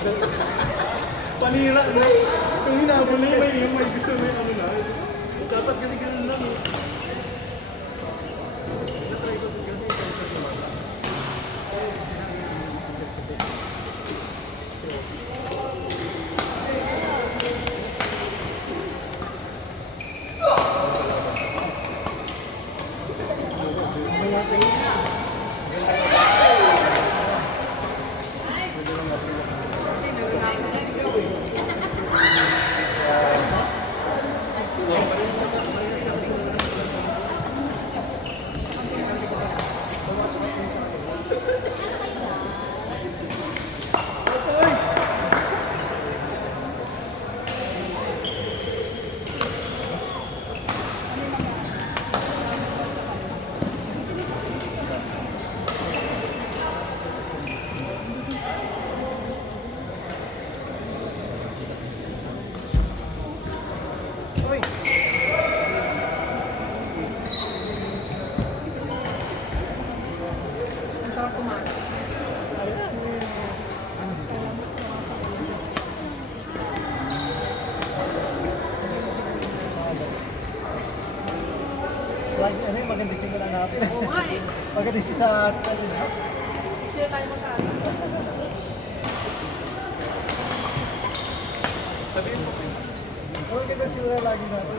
Panira na. Kung hinabol na yung may gusto mo yung ano na. Dapat kasi ganun lang eh. Natry ko kasi yung kumata. Magandising ko lang natin. Oo nga eh. Magandising sa Share tayo mo sa atin. Sabihin mo. magandising ko lang lagi natin.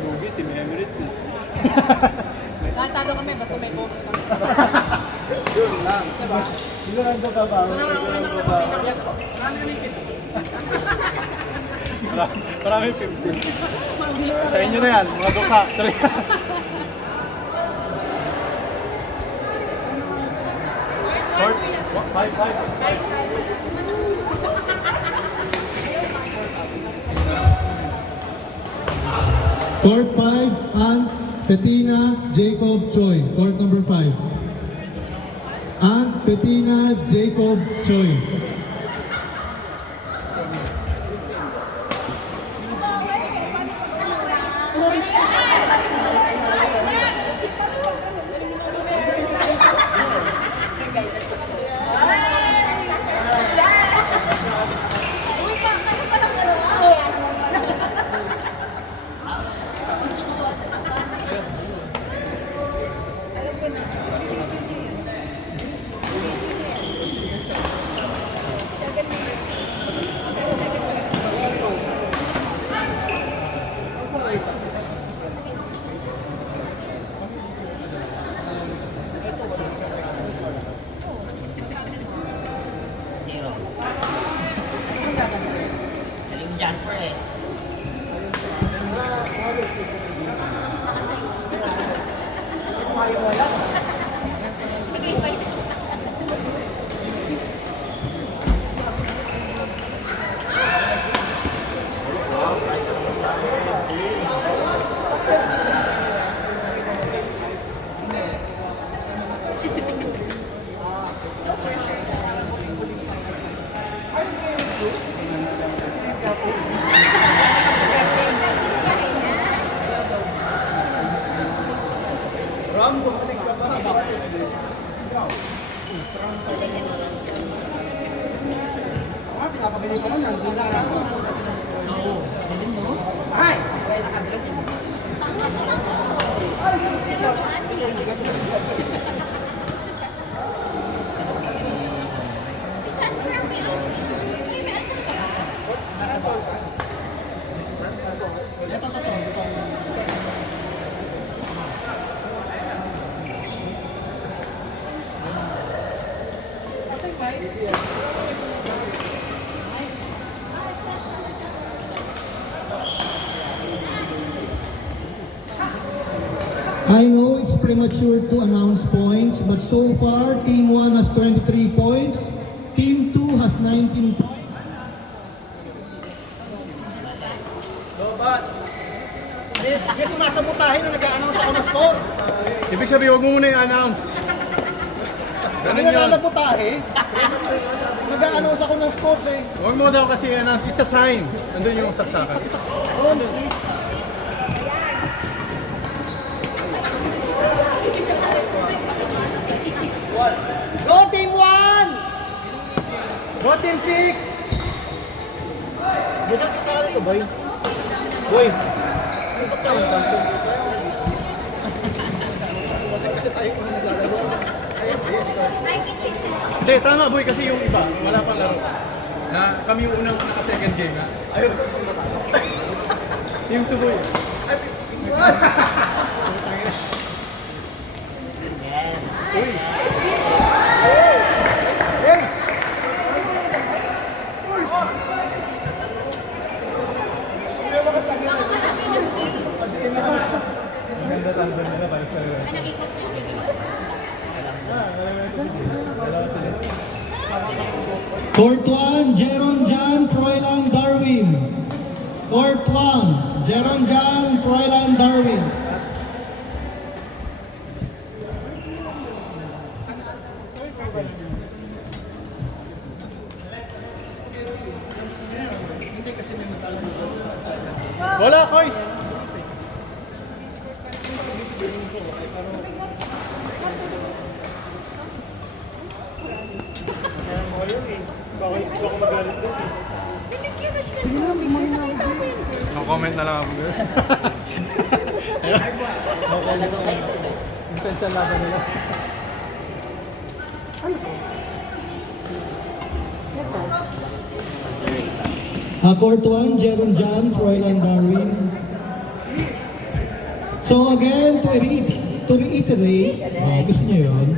Lugi, Team Emirates eh. Kahit talo kami, basta may bonus kami. Yun lang. Diba? Hindi ko lang ito pa ba? Marami kami 50. Maraming 50. Sa inyo na yan, mga duka. 5. Court 5, Ant Petina Jacob Choi. Court number 5. Ant Petina Jacob Choi. Jasper eh. Rambo, balik ka pa. Pinapabili ko lang, nandun lang ako. Oo. Bilhin mo. Ay! Ay, nakadress eh. Nasa ba? Ito, ito. I know it's premature to announce points, but so far, Team 1 has 23 points, Team 2 has 19 points. Lobat. Hindi sumasabutahin na nag-a-announce ako ng score. Ibig sabihin, huwag mo muna i-announce. Ganun Hindi yun. nalabutahin. Nag-a-announce ako ng scores eh. Huwag mo daw kasi i-announce. It's a sign. Nandun yung saksakan. One. Go team 6! Bisa sa to, boy. Boy. Bisa sa to. Kasi tayo kung naglalaro. Hindi, tama boy kasi yung iba, wala pang laro. Na kami yung unang naka-second game ha. Ayos. Team 2 boy. Yes. Ganda tanda nila ba yung Court 1, Jeron Jan, Froilan Darwin. Court 1, Jeron Jan, Froilan Darwin. Wala, Kois! Bakit ako magalit doon? No comment na lang ako doon. Minsan sa laban nila. Court 1, Jeron Jan, Froilan Darwin. So again, to reiterate, gusto nyo yun?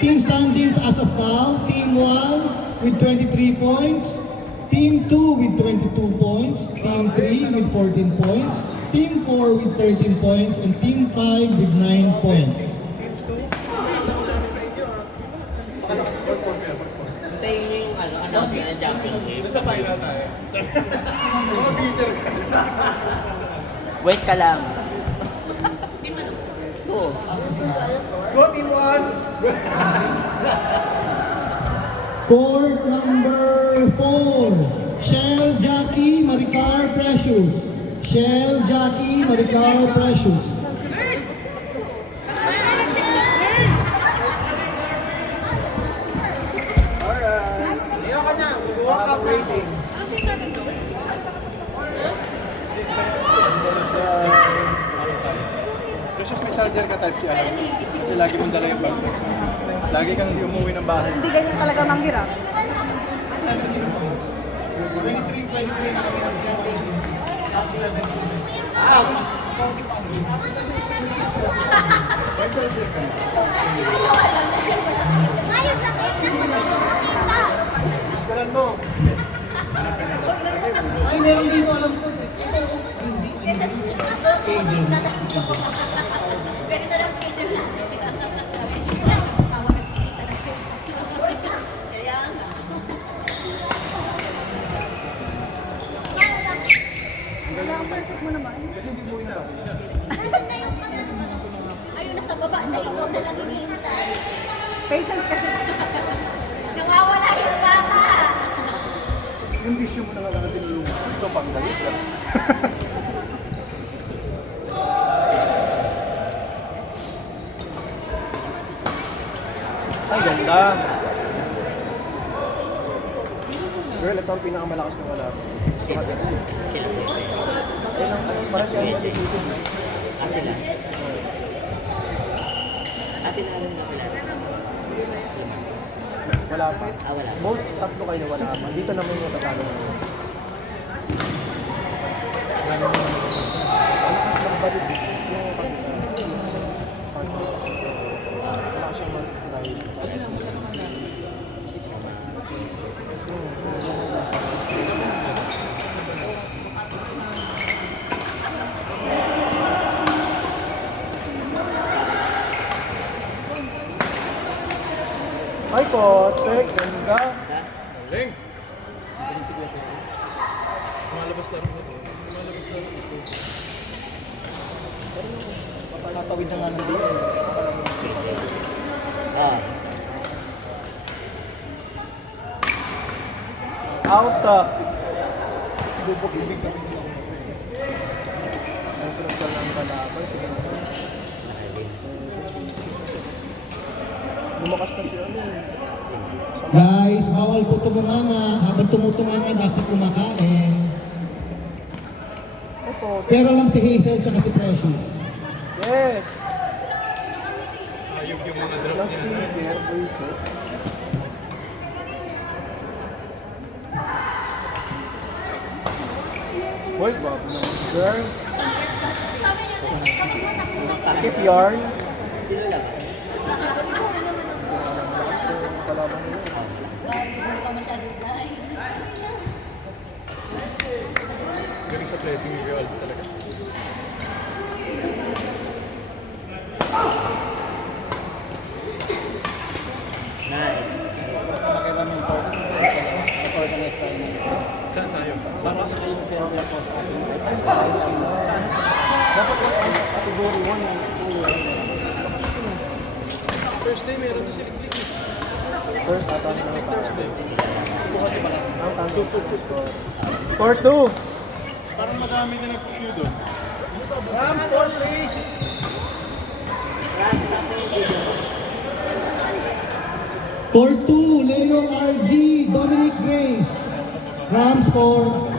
Team standings as of now, Team 1 with 23 points, Team 2 with 22 points, Team 3 with 14 points, Team 4 with 13 points, and Team 5 with 9 points. Hintayin niyo yung announcement ng championship. Sa final tayo. Mga bitter ka. Wait ka lang. Oo. Go team 1! Court number 4, Shell Jackie Maricar Precious. Shell Jackie Maricar Precious. Ayaw ka na, walk out rating. Precious, may charger ka type C alam. Kasi lagi mong dala yung bag. Lagi kang hindi umuwi ng bahay. Hindi ganyan talaga manghirap. 17 points. 23 na kami ng 17. Ouch! 40 pounds. May charger ka na. Iskaran mo. Ay, meron dito alam ko. Ito, hindi. Cable. Ganito lang schedule natin. Kaya nga. Perfect mo naman. Nasaan na yung ayun, nasa baba na ikaw na lang hinihintay. Patience kasi. Nawawala yung bata. Yung issue mo na nga natin yung ito pang galit ka. Ay, ganda. Girl, ito ang pinakamalakas na wala. Sila. Sila. Para siya ang Pwede. Sila. Atin na rin na wala. wala pa. Wala. Both tatlo kayo wala pa. Dito naman yung tatalo naman. Malakas ng balik. Yung wala siyang mag-try. Ay po, tek, ganda. Galing. Galing si Kuya. Lumalabas lang ito. Lumalabas lang ito. Pero papatawid na nga ng dito. Out ah. Bubok-ibig kami nila. Ang sunod-sunod ng kalaban. Lumakas pa siya. Guys, bawal po tumunganga. Habang tumutunganga, dapat kumakain. Pero lang si Hazel tsaka si Precious. Yes! Ayog yung mga drop niya. Boy, bago naman si girl. Keep yarn. Sino lang? Kalaban nila. Galing sa pressing ni Girls talaga. Nice. Pakiram yung part. Organize tayo ng isa. Saan tayo? Para ito yung failure ko sa atin. Dapat yung category 1 yung school. Thursday meron to sila click. First, ata na lang. Thursday. Bukas di pala. Ang tanong. Super to score. Part 2. Parang madami na nag-queue doon. Ram, score please. For 2, Leo RG, Dominic Grace. Ram score.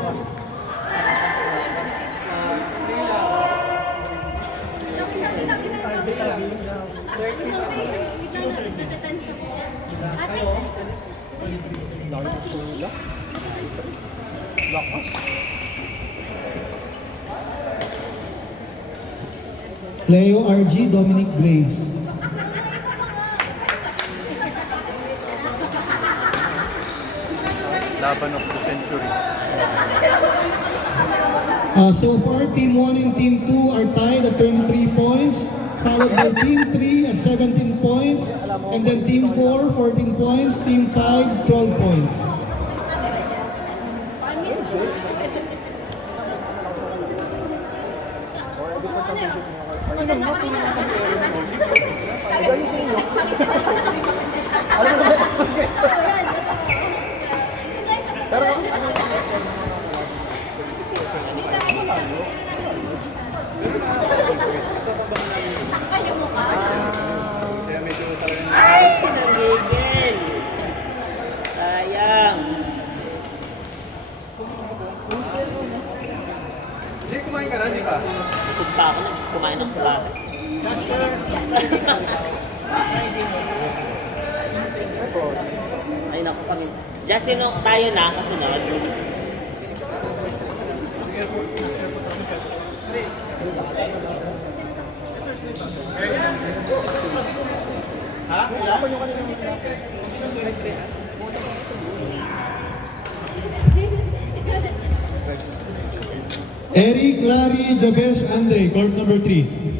Leo RG, Dominic Grace. Laban of the century. So far, Team 1 and Team 2 are tied at 23 points, followed by Team 3 at 17 points, and then Team 4, 14 points, Team 5, 12 points. Ay! Nanggigil! Sayang! Hindi, kumain ka na, di ba? Busog pa ako. Kumain ako sa bahay. Ay naku kami. Justin, no, tayo na kasunod. Eric, Larry, Jabez, Andre, court number 3.